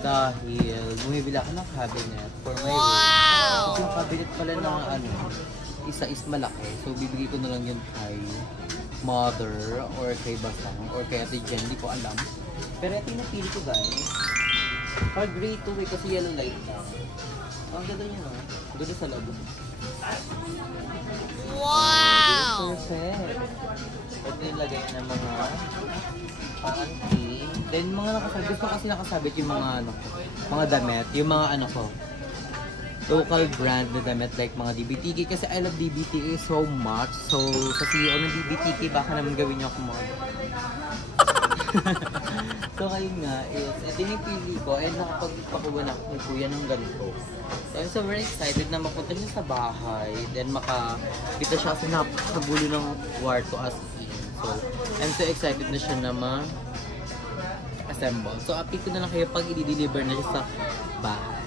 Dahil bumibili ako ng cabinet for my room. Kasi yung cabinet pala ng isa is malaki. So bibigay ko na lang yun kay mother or kay Basang or kay Ate Jen. Hindi ko alam. Pero ito yung napili ko guys. Pag gray to kasi yellow light lang. Ang ganda niya no? Doon sa labo. Wow! Ito yung lagay ng mga panty. Then mga nakasabit, gusto kasi nakasabit yung mga mga damit, yung mga ko local brand na damit like mga DBTK kasi I love DBTK so much. So sa CEO ng DBTK baka naman gawin niyo ako mga so ngayon nga is ito yung pili ko and nakapagpakuha na ako kay kuya ng ganito. So I'm so very excited na mapunta niya sa bahay then makakita siya kasi napakagulo ng kwarto as in. So I'm so excited na siya na assemble. So, update ko na lang kayo pag i-deliver na siya sa bahay.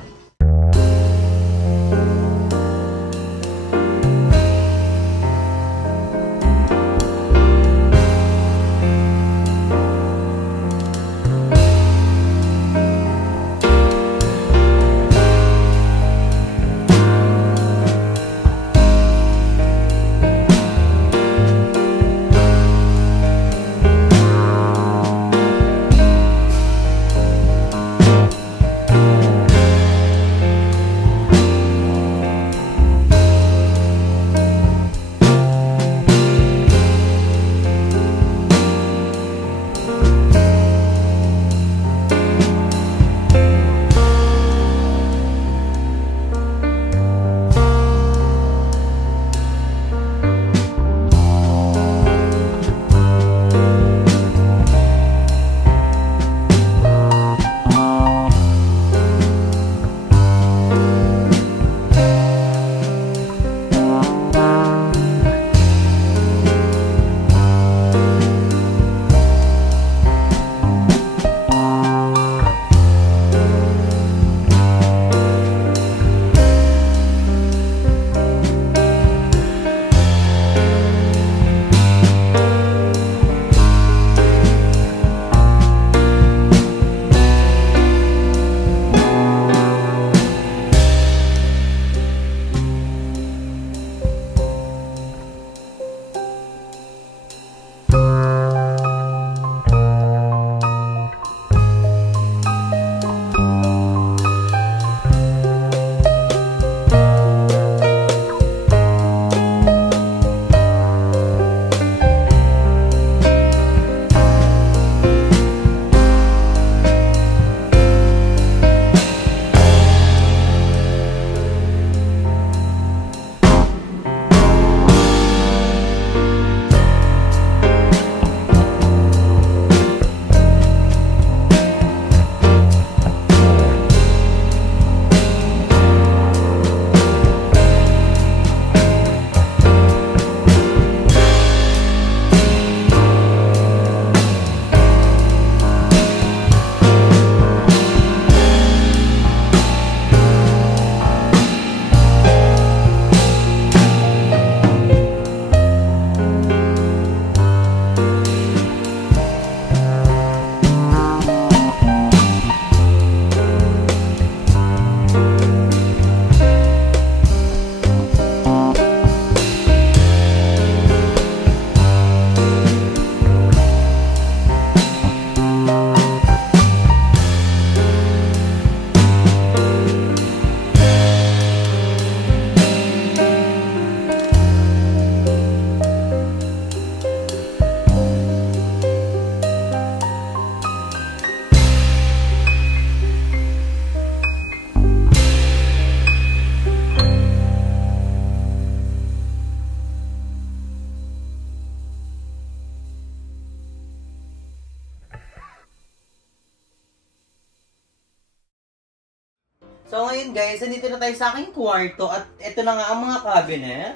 So ngayon guys, nandito na tayo sa aking kwarto at ito na nga ang mga cabinet.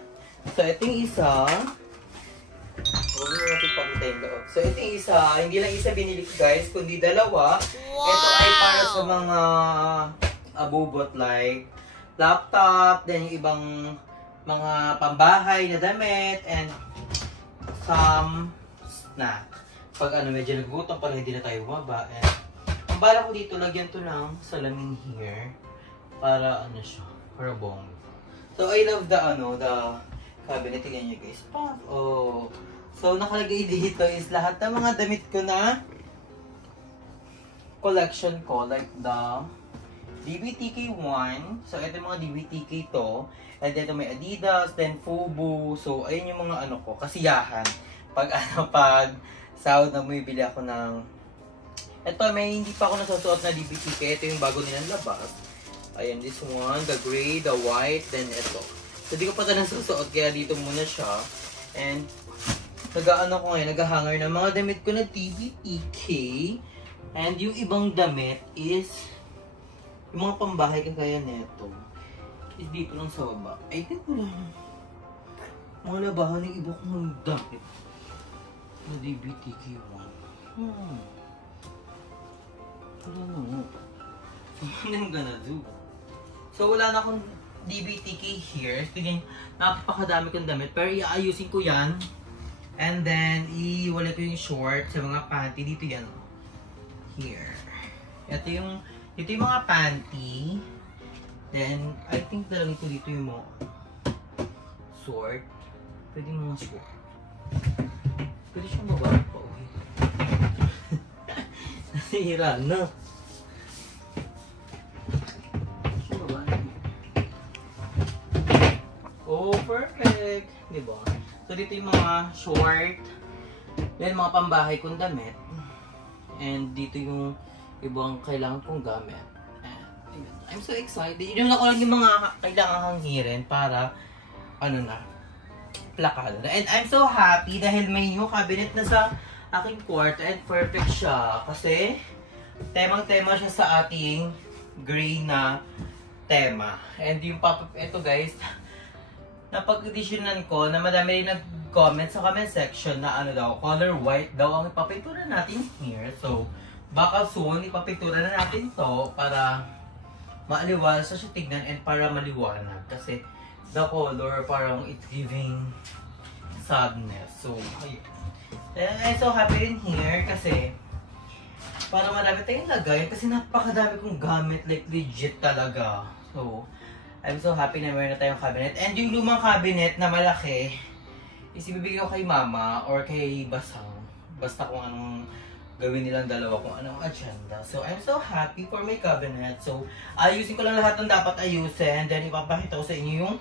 So ito yung isa. Huwag mo natin pakita yung loob. So ito yung isa, hindi lang isa binili ko guys, kundi dalawa. Wow! Ito ay para sa mga abubot like laptop, then yung ibang mga pambahay na damit, and some snack. Pag medyo nagutom para hindi na tayo bumaba. And ang bala ko dito, lagyan to ng salamin here. Para siya, para bong. So I love the cabinet. Tingnan nyo guys. Oh. So nakalagay dito is lahat ng mga damit ko na collection ko. Like the DBTK1. So ito yung mga DBTK to. And ito may Adidas, then Fubu. So ayun yung mga ko, kasiyahan. Pag sahod na bumibili ako ng ito, may hindi pa ako nasusuot na DBTK. Ito yung bago nilang labas. Ayan, this one, the gray, the white, then ito. So, di ko pa ito nasusuot, kaya dito muna siya. And, nag-hanger ng mga damit ko na DBTK. And yung ibang damit is, yung mga pambahay kagaya neto. Is dito lang sa baba. I think wala. Mga labahan ng iba kong damit. Na DBTK1. Wala na. What am I gonna do? So, wala na akong DBTK here. Tignan, napakadami kong damit. Pero iayusin ko yan. And then, iwalay ko yung short sa mga panty. Dito yan. Here. Ito yung mga panty. Then, I think talagang ito dito yung mga short. Pwede yung mga short. Pwede siyang babae pa uwi. Nasihira na. Oh, perfect! Diba? So, dito yung mga short. Yan, mga pambahay kong damit. And dito yung ibang kailangan kong gamit. And, I'm so excited. Yun ako lang yung mga kailangan hanghirin para, plakado na. And I'm so happy dahil may new cabinet na sa aking kwarto. And perfect siya. Kasi, temang-tema siya sa ating gray na tema. And yung pop-up, ito guys, napag-editionan ko na madami rin nag-comment sa comment section na color white daw ang ipapintura natin here. So, baka soon ipapintura na natin to para maaliwalas siya tignan and para maliwanag. Kasi the color parang it's giving sadness. So, ayun. And I'm so happy rin here kasi para marami tayong lagay kasi napakadami kong gamit, like legit talaga. So, I'm so happy na meron na tayong cabinet. And yung lumang cabinet na malaki, is ibibigay ko kay mama or kay Basang. Basta kung anong gawin nilang dalawa, kung anong agenda. So, I'm so happy for my cabinet. So, ayusin ko lang lahat ng dapat ayusin. Then, ipapakita ko sa inyo yung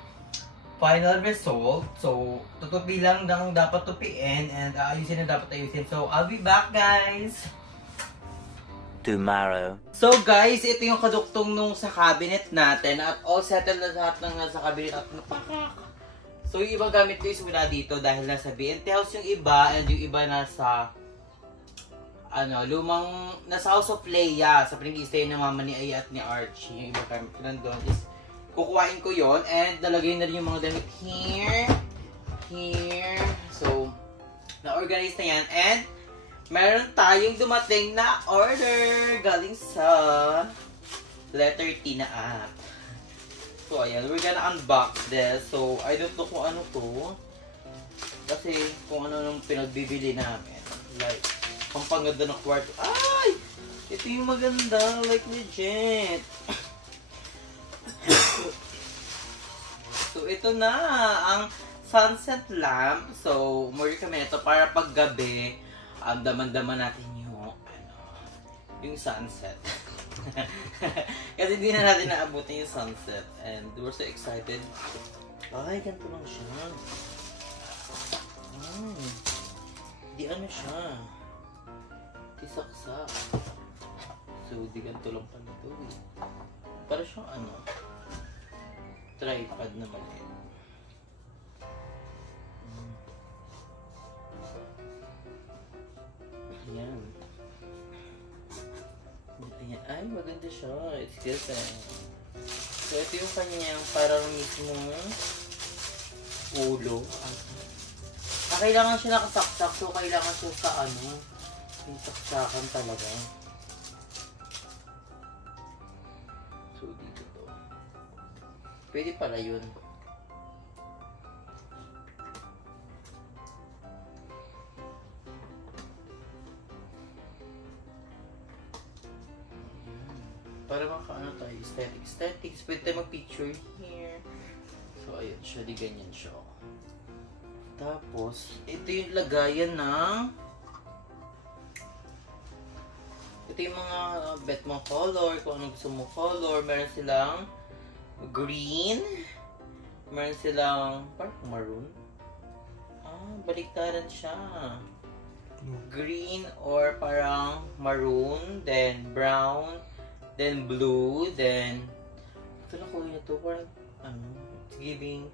final result. So, tutupi lang ng dapat tupiin and ayusin na dapat ayusin. So, I'll be back, guys! Tomorrow. So guys, ito yung kaduktong nung sa cabinet natin at all settled na lahat ng nasa cabinet at so yung ibang gamit ko is muna dito dahil nasa BNT House yung iba and yung iba nasa nasa House of Leia sa pinag-i-stay ng mama ni Ay at ni Archie. Yung ibang gamit ko nandun is kukuhain ko yon and lalagay na rin yung mga damit here. So, na-organize na yan and meron tayong dumating na order galing sa letter T na app. So, ayan. We're gonna unbox this. So, I don't know kung ano to. Kasi, kung ano nung pinagbibili namin. Like, pampaganda ng kwarto. Ay! Ito yung maganda. Like, legit. So, ito na. Ang sunset lamp. So, umorder kami ito para paggabi. Daman-daman natin yung sunset. Kasi hindi na natin naabutin yung sunset. And we're so excited. Ay, ganito lang siya. Di siya. Di saksak. So, di ganito lang pala ito. Para siyang tripod na maliit. Ayan. Ay, maganda siya. It's good. So, ito yung kanyang parang mismong ulo. Kailangan siya nakasaksak. So, kailangan siya sa ano. Yung saksakan talaga. So, dito to. Pwede pala yun. Para makaano tayo, aesthetics. Pwede tayo mag-picture here. So, ayun siya. Di ganyan siya. Tapos, ito yung lagayan ng ito yung mga bet mo color, kung anong gusto mo color. Meron silang green. Meron silang parang maroon. Baliktaran siya. Green or parang maroon, then brown, then blue, then ito na kulay na to, parang it's giving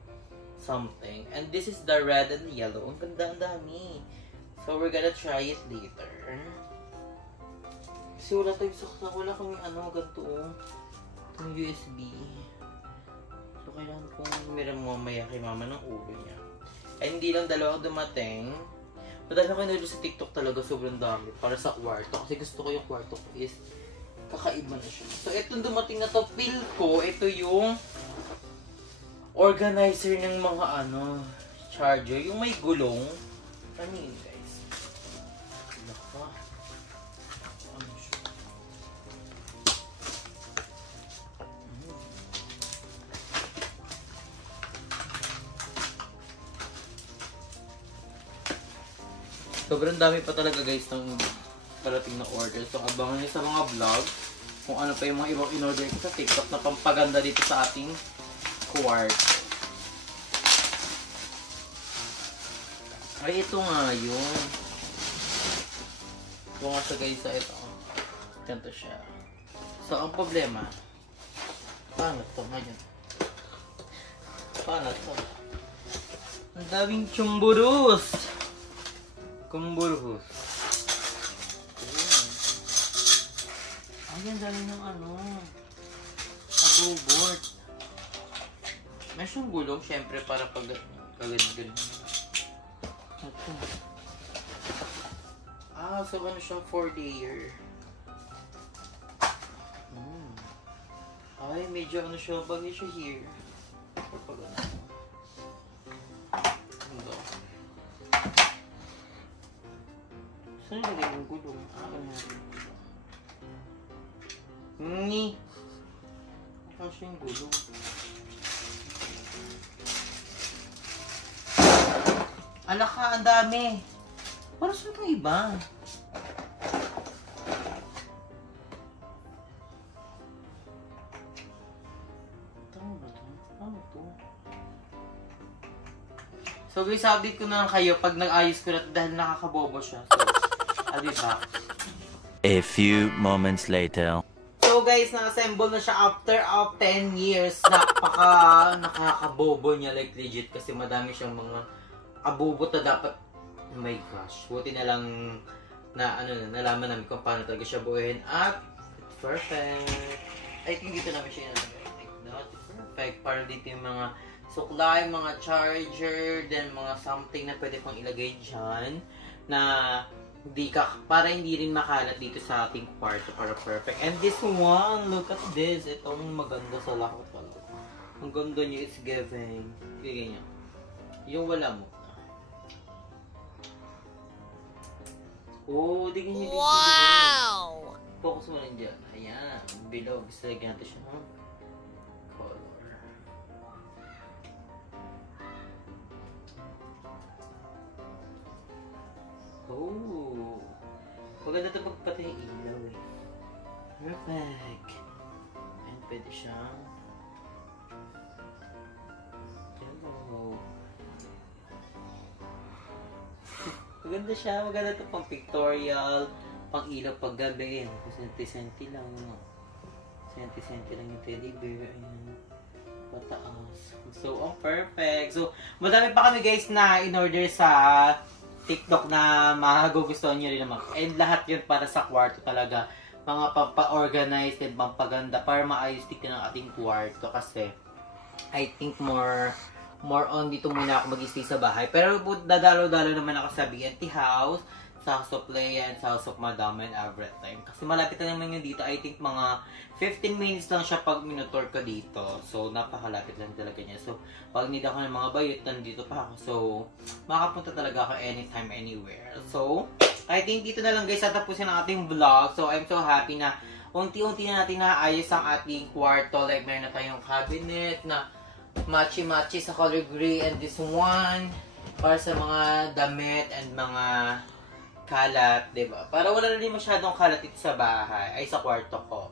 something. And this is the red and yellow. Ang ganda, ang dami. So we're gonna try it later. Kasi wala tayong saksak, wala kami ganito itong USB. So kailangan kong mira mamaya kay mama ng ulo niya. And hindi lang dalawa dumating. Madami ako nilalo sa TikTok talaga, sobrang dami. Para sa kwarto. Kasi gusto ko yung kwarto ko is kakaiba na siya. So, itong dumating na to, feel ko, ito yung organizer ng mga charger. Yung may gulong. Ano yun, guys? Naka. Ano siya? Sobrang dami pa talaga, guys, ng parating na order. So, abangan nyo sa mga vlog kung ano pa yung mga ibang in-order ko sa TikTok na pampaganda dito sa ating kwarto. Ay, ito nga yun. Ito nga siya, guys, sa ito. Ganito siya. So, ang problema, paano ito ngayon? Paano ito? Ang daming chumburus! Kumburus. Ayan, dami ng abubot. May siyang gulong, syempre, para pag kagad-gad. Ito. So ano siya, 4-layer. Ay, medyo siya, bagay siya here. Pag saan nilagay yung gulong? Kasi yung gulong. Ala ka, ang dami. Para saan itong iba? Tama ba ito? Ano ito? So guys, update ko na lang kayo pag nag-ayos ko na dahil nakakabobo siya. So, I'll be back. A few moments later. So guys, na-assemble na siya after 10 years. Nakakabobo niya, like legit, kasi madami siyang mga abubot na dapat. Oh my gosh, buti na lang na nalaman namin kung paano talaga siya buuin at it's perfect. I think dito namin siya inalagay. It's perfect. Para dito yung mga suklay, mga charger, then mga something na pwede pang ilagay dyan na para hindi rin makalat dito sa ating kwarto, para perfect. And this one, look at this. Itong maganda sa lahat pala. Ang ganda niya, it's giving. Bigay niya. Yung wala mo. Oh, di ganyan. Wow! Focus mo lang dyan. Ayan. Below. Gusto lagyan natin siya ng color. Oh! Maganda ito pagpatay yung ilaw eh. Perfect! And pwede siyang hello. Maganda siya. Maganda ito pang pictorial, pang ilaw pag gabi. Senti-senti lang. Senti-senti lang yung teddy bear. Ayan. Pataas. So, perfect. So, madami pa kami guys na in-order sa TikTok na magugustuhan nyo rin naman. And lahat yun para sa kwarto talaga. mga pampa-organize and pampaganda para maayos dito ng ating kwarto kasi I think more on dito muna ako mag-stay sa bahay. Pero dadalo-dalo naman ako sa BNT House, sa House of Leia, and sa House of Madam and everything. Kasi malapit na naman yun dito. I think mga 15 minutes lang siya pag minutor ko dito. So, napakalapit lang talaga niya. So, pag need ako ng mga bayot, nandito pa ako. So, makapunta talaga ako anytime, anywhere. So, I think dito na lang guys, tatapusin ang ating vlog. So, I'm so happy na unti-unti na natin naayos ang ating kwarto. Like, meron na tayong cabinet na matchy-matchy sa color gray, and this one para sa mga damit and mga kalat, diba? Para wala na rin masyadong kalat dito sa bahay, ay sa kwarto ko.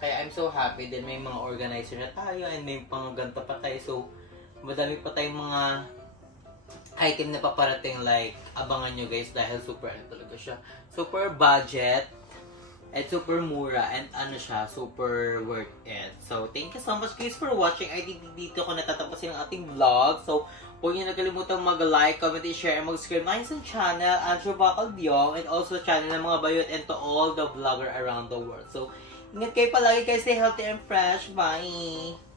Kaya I'm so happy din may mga organizer na tayo and may pang ganito pa tayo. So, madami pa tayong mga item na paparating, like, abangan nyo guys dahil super ano talaga siya. Super budget and super mura, and ano siya, super worth it. So, thank you so much guys for watching. I think dito ko natatapusin ang ating vlog. So, huwag niyo nakalimutan mag-like, comment, and share, and mag-subscribe na sa channel, Andrew Bakal Biong, and also channel ng mga bayot, and to all the vlogger around the world. So, ingat kayo palagi guys, stay healthy and fresh. Bye!